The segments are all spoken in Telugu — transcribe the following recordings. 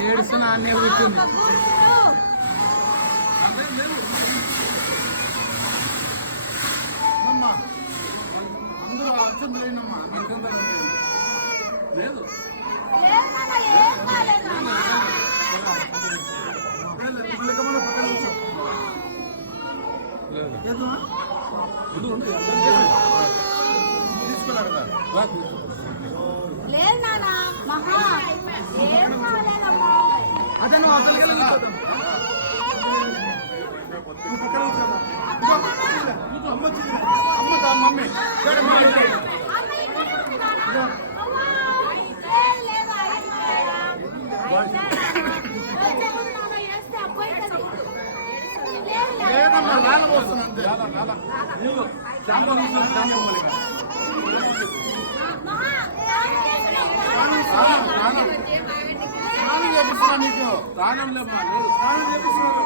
ఏడుస్తున్నా అన్నీ కూర్చుంది. అందరూ అచ్చందమ్మా లేదు తీసుకున్నారు కదా లేదు నాన్న మహా ఏం కాలేదమ్మా. అతను మమ్మీ లేదమ్మా నాన్న వస్తుంది అంతే. స్నానం చేపిస్తున్నా నీకు స్నానం లేదు స్నానం చేపిస్తున్నారు.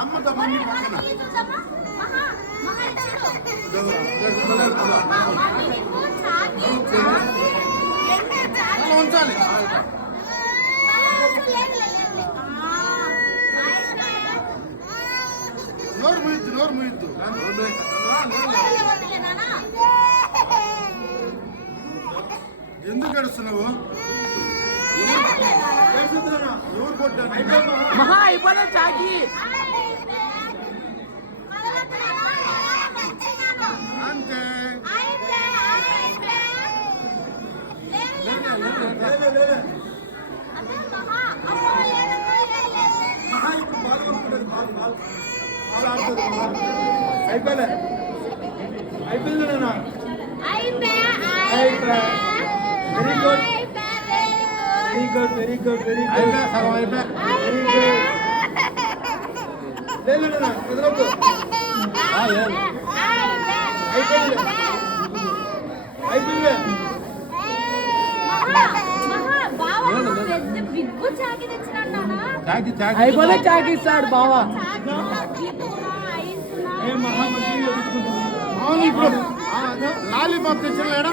అమ్మతో మమ్మీ పక్కన ఉంచాలి. నోరు ముయద్దు నోరు ముయద్దు. ఎందుకు ఏడుస్తున్నావు? ఎవరు కొట్టారు? మహా అయిపోయిన చాకి అంతే అయిపోలే అయిపోయింది very good very good very good very good సగం అయిపోయా వెరీ గుడ్ లేదు ఎదురొద్దు అయిపోయింది అయిపోయింది అయిపోయిన చాకి ఇస్తాడు బావా. అవును ఇప్పుడు లాలీపాప్ తెచ్చలేడా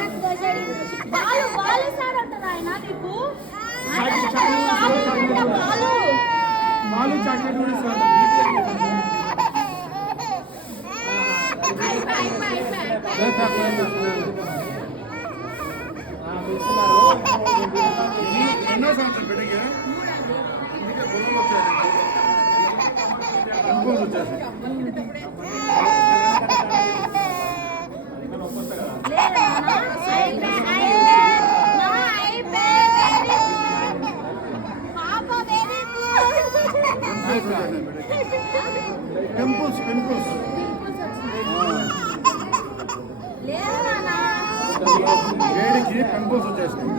మాలు చాక్లెట్ కూడా ఇస్తాడు. ఎన్నో సంవత్సరం బిడ్డకి అందుకే గుణం వచ్చేసి పింపుల్స్ పింపుల్స్ వేడికి పింపుల్స్ వచ్చేస్తాయి.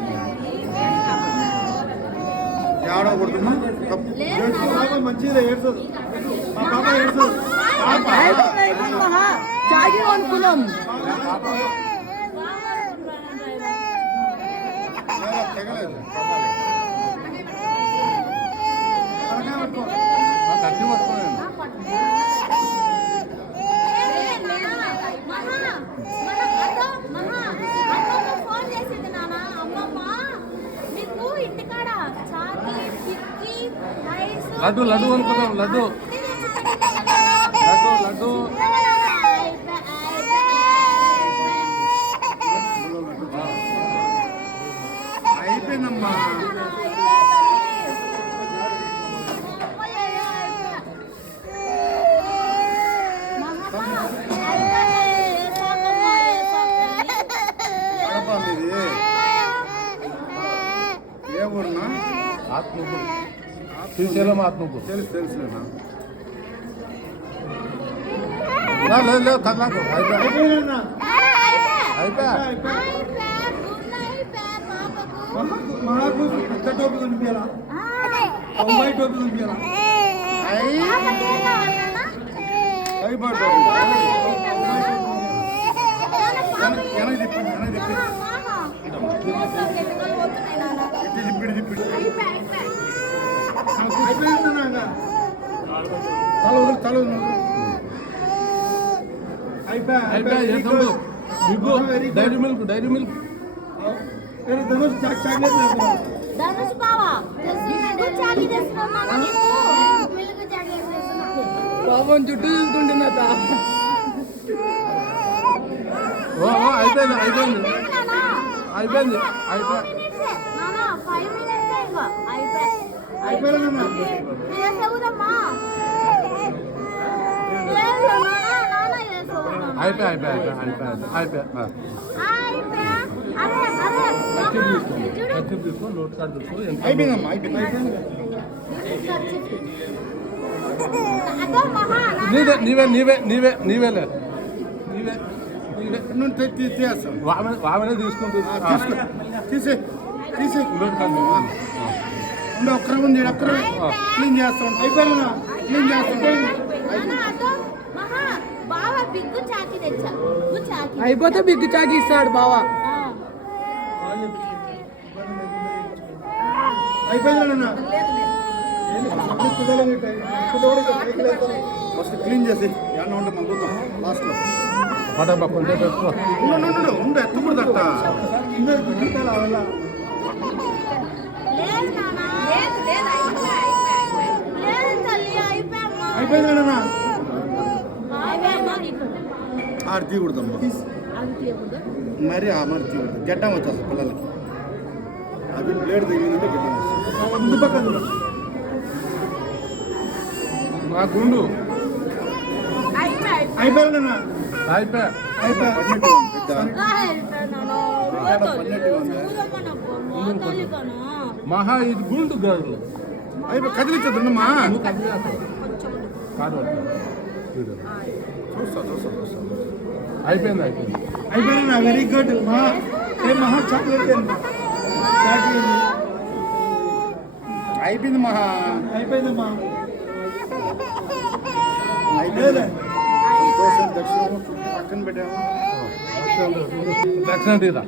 ఎవడో కొడుతున్నా మంచిగా ఏడుతుంది మా పాప ఏడుతుంది. మహా చాకి అనుకున్నాం. తెగలేదు లడ్డు లడ్డు అనుకున్నాం లడ్డు లడ్డు లడ్డు అయిపోయిందమ్మా. ఏ ఊరున్నా? ఆత్మకూరు. శ్రీశైలం ఆత్మకూరు. తెలుసు తెలుసులేనా? లేదు లేదు కన్నాకు అయిపోయా మాకు పెద్ద టోపీ కొనిపించాలా 90 టోపీ కొనిపించాలా అయిపోతుంది వెనక్కి తిప్పండి తిప్పిడి అయిపోయిందన్నా తల అయిపోయా dairy milk Dhanush chocolate Dhanush బావా చాక్లెట్ చేస్తున్నా మిల్క్ చాక్లెట్ చేస్తున్నా పాపం చుట్టూ చూసుకుంటుంది అత్త అయిపోయింది అయిపోయింది నానా 5 minutes ఇంకా అయిపోయిందన్నా చేసేవుదమ్మా అయిపోయా నోట్ కార్డు తీసుకో అయిపోయిందమ్మా అయిపోయింది నీవేలే తీసేస్తాం వామనే తీసుకుంటుంది తీసే నోట్ కార్డు ఒక్కరు ఉంది ఒక్కరు క్లీన్ చేస్తాం అయిపోయినా క్లీన్ చేస్తాం అయిపోతే బిగ్గు చాకి ఇస్తాడు బావా అయిపోయిందన్నా ఫస్ట్ క్లీన్ చేసి ఏమన్నా ఉంటే మనం చూద్దాం లాస్ట్లో పదమ్మా కొంచెం పెట్టుకో ఉండు ఎత్తకూడదట అయిపోయిందన్నా ఆరు తీయకూడదమ్మా మరి మరి తీయకూడదు గడ్డం వచ్చేస్తుంది పిల్లలకి అది బ్లేడ్ తగిలిందంటే గడ్డం వస్తుంది ముందు పక్కన నా గుండు అయిపోయిందన్నా అయిపోయా మహా ఇది గుండు గర్ల్ అయిపోయి కదిలించద్దమ్మా నువ్వు కదిలేస్తావు కాదు చూస్తా అయిపోయింది అయిపోయిందన్నా వెరీ గుడ్ మహా చాక్లెట్ అయిపోయింది మహా అయిపోయిందమ్మా అయిపోయింది దక్షిణ పక్కన పెట్టాము దక్షిణ తీరా